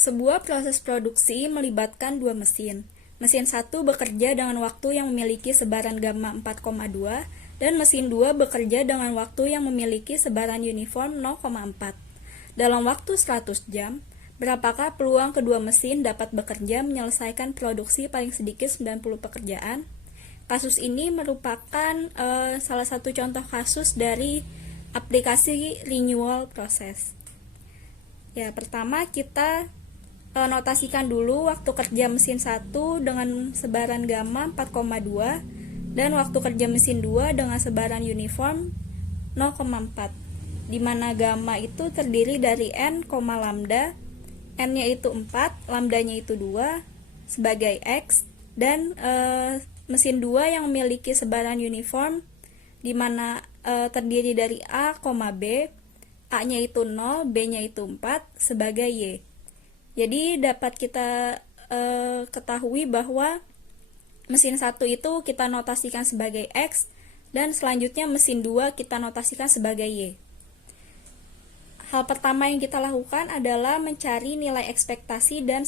Sebuah proses produksi melibatkan dua mesin. Mesin 1 bekerja dengan waktu yang memiliki sebaran gamma 4,2 dan mesin 2 bekerja dengan waktu yang memiliki sebaran uniform 0,4. Dalam waktu 100 jam, berapakah peluang kedua mesin dapat bekerja menyelesaikan produksi paling sedikit 90 pekerjaan? Kasus ini merupakan salah satu contoh kasus dari aplikasi renewal proses. Ya, pertama kita notasikan dulu waktu kerja mesin 1 dengan sebaran gamma 4,2 dan waktu kerja mesin 2 dengan sebaran uniform 0,4, di mana gamma itu terdiri dari n, lambda, n-nya itu 4, lambdanya itu 2 sebagai x, dan mesin 2 yang memiliki sebaran uniform di mana terdiri dari a, b, a-nya itu 0, b-nya itu 4 sebagai y. Jadi dapat kita ketahui bahwa mesin 1 itu kita notasikan sebagai X, dan selanjutnya mesin 2 kita notasikan sebagai Y. Hal pertama yang kita lakukan adalah mencari nilai ekspektasi dan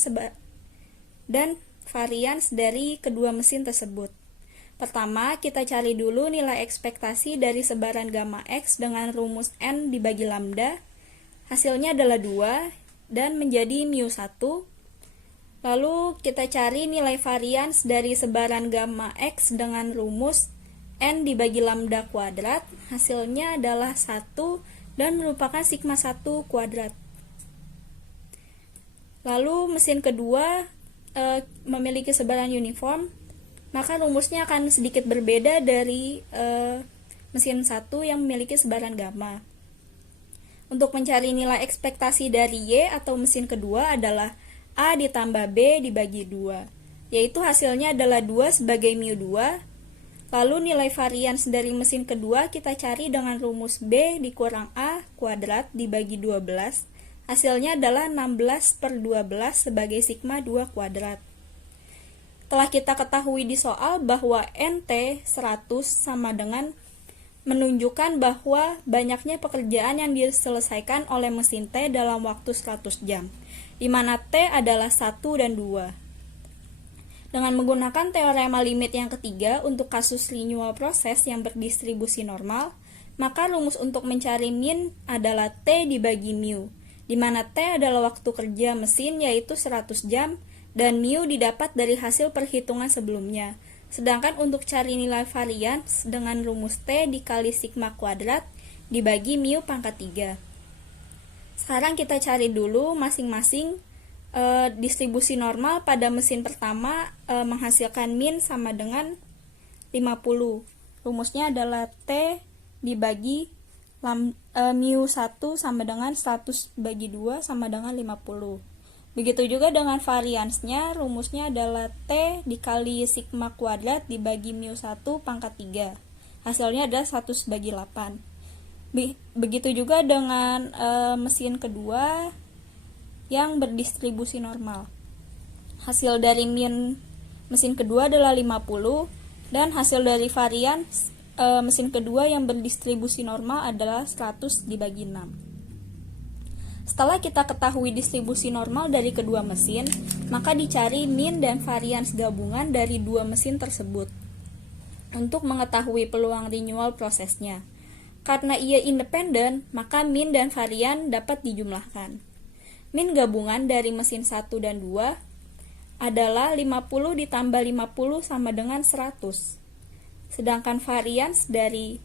varians dari kedua mesin tersebut. Pertama, kita cari dulu nilai ekspektasi dari sebaran gamma X dengan rumus N dibagi lambda. Hasilnya adalah 2 dan menjadi mu1. Lalu kita cari nilai varians dari sebaran gamma X dengan rumus N dibagi lambda kuadrat. Hasilnya adalah 1 dan merupakan sigma 1 kuadrat. Lalu mesin kedua memiliki sebaran uniform, maka rumusnya akan sedikit berbeda dari mesin 1 yang memiliki sebaran gamma. Untuk mencari nilai ekspektasi dari Y atau mesin kedua adalah A ditambah B dibagi 2, yaitu hasilnya adalah 2 sebagai mu2. Lalu nilai varians dari mesin kedua kita cari dengan rumus B dikurang A kuadrat dibagi 12. Hasilnya adalah 16/12 sebagai sigma 2 kuadrat. Telah kita ketahui di soal bahwa NT 100 sama dengan menunjukkan bahwa banyaknya pekerjaan yang diselesaikan oleh mesin T dalam waktu 100 jam, di mana T adalah 1 dan 2. Dengan menggunakan teorema limit yang ketiga untuk kasus renewal proses yang berdistribusi normal, maka rumus untuk mencari min adalah T dibagi mu, di mana T adalah waktu kerja mesin yaitu 100 jam, dan mu didapat dari hasil perhitungan sebelumnya. Sedangkan untuk cari nilai varians dengan rumus T dikali sigma kuadrat dibagi mu pangkat 3. Sekarang kita cari dulu masing-masing distribusi normal pada mesin pertama menghasilkan min sama dengan 50. Rumusnya adalah T dibagi mu1 sama dengan 100 bagi 2 sama dengan 50. Begitu juga dengan variansnya, rumusnya adalah T dikali sigma kuadrat dibagi mu1 pangkat 3. Hasilnya adalah 100 bagi 8. Begitu juga dengan mesin kedua yang berdistribusi normal. Hasil dari min mesin kedua adalah 50, dan hasil dari varians mesin kedua yang berdistribusi normal adalah 100 dibagi 6. Setelah kita ketahui distribusi normal dari kedua mesin, maka dicari min dan varians gabungan dari dua mesin tersebut untuk mengetahui peluang renewal prosesnya. Karena ia independen, maka min dan varian dapat dijumlahkan. Min gabungan dari mesin 1 dan 2 adalah 50 ditambah 50 sama dengan 100. Sedangkan varians dari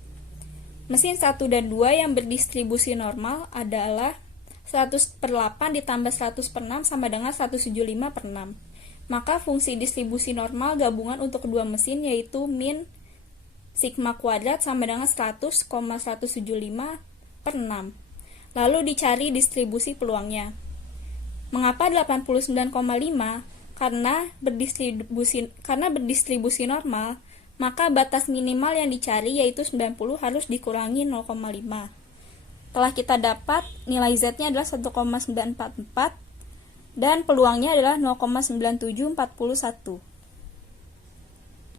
mesin 1 dan 2 yang berdistribusi normal adalah 100/8 ditambah 100/6 sama dengan 175/6. Maka fungsi distribusi normal gabungan untuk kedua mesin yaitu min sigma kuadrat sama dengan 100,175/6. Lalu dicari distribusi peluangnya. Mengapa 89,5? Karena berdistribusi normal, maka batas minimal yang dicari yaitu 90 harus dikurangi 0,5. Telah kita dapat nilai Z-nya adalah 1,944 dan peluangnya adalah 0,9741.